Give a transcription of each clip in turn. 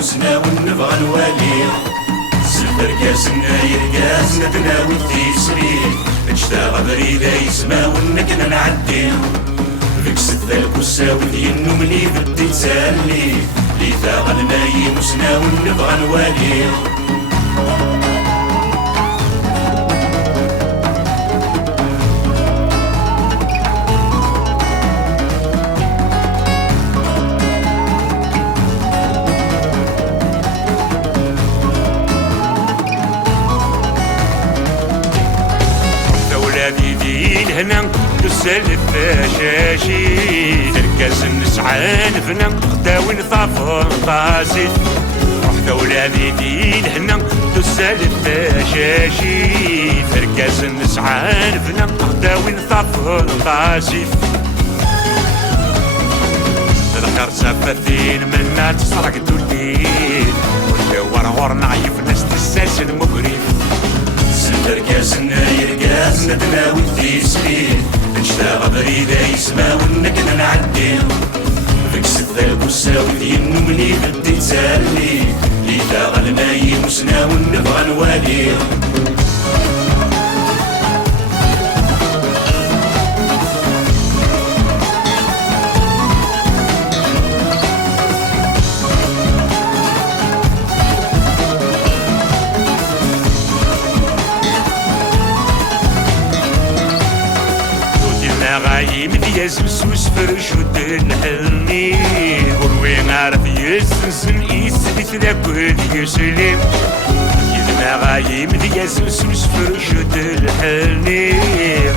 مسنا ونبغى نوالي سفر كاسنا يرقاز نتناول تيسري نشتاق بريدة يسما ونكنا نعدي فيك ستة الكساوي دينو ملي بدي تسالي لي ثاغ الماي مسنا ونبغى نوالي دين هنا تسال الثشاشي تركز النسعان فينا خداوي نطافر قاسيت وحدة ولادي دين هنا تسال الثشاشي تركز النسعان فينا خداوي نطافر قاسيت الخير سفاثين منا تسرق الدين والجوار نعيف ناس تساس المقرف كاسنا يرقاز نتناول تيسرين نشتاق بريدة يسما ونكنا نعدي فيك ستة الكساوي دينو مني بدي تسالي لي ثاغ الماي مسنا ونبغى نوالي غايم دياز مسوس فرش ودن حلمي وروي عارف يسنسن يسلي تلاكل يسلم يدنا غايم دياز مسوس فرش ودن حلمي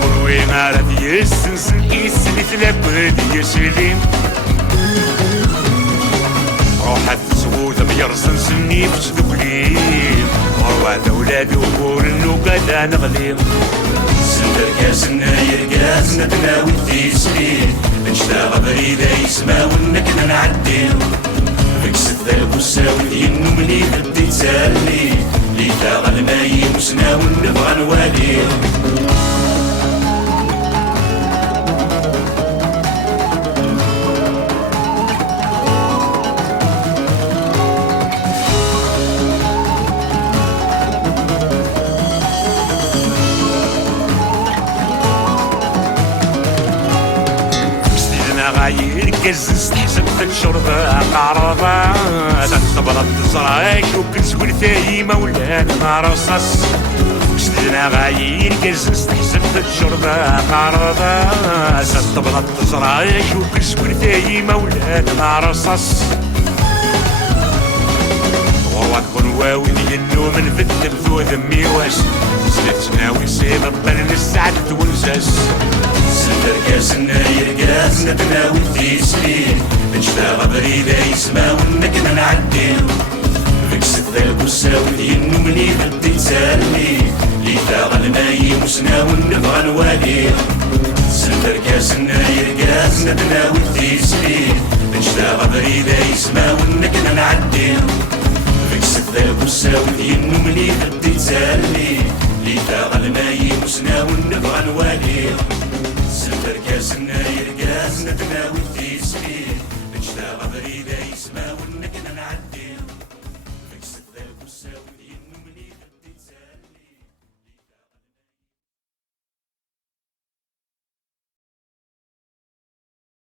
وروي عارف يسنسن يسلي تلاكل يسلم روحت تسوث بيرسن سني فش دبليم مروات اولاد وقول انو قادا نغليم سندر كاسنا يرقاز نتناول تيسرين نشتاق بريدة يسما ونكنا نعدي فيك ستة الكساوي دينو مني بدي تسالي لي ثاغ الماي مسنا ونبغى نوالي غاير كزز تحسب في الشرطة قعرضة تنطبلط تزرايش وكنسول ثاي مولانا رصاص وشدنا غاير كزز تحسب في الشرطة قعرضة تنطبلط تزرايش وكنسول ثاي مولانا رصاص وكون واوي ديالو من فد بثوث ميواس سلتنا ويسيب الطن السعد ونزاس سندر كاسنا يرقاز نتناول تيسرين نشتاق بريدة يسما ونكنا نعدي فيك ستة الكساوي دينو مني بدي تسالي لي ثاغ الماي مسنا ونبغى نوالي سندر كاسنا يرقاز نتناول تيسرين نشتاق بريدة يسما ونكنا نعدي فيك ستة الكساوي دينو مني بدي تسالي لي ثاغ الماي مسنا ونبغى نوالي سندر كاسنا يرقاز نتناول تيسرين نشتاق بريدة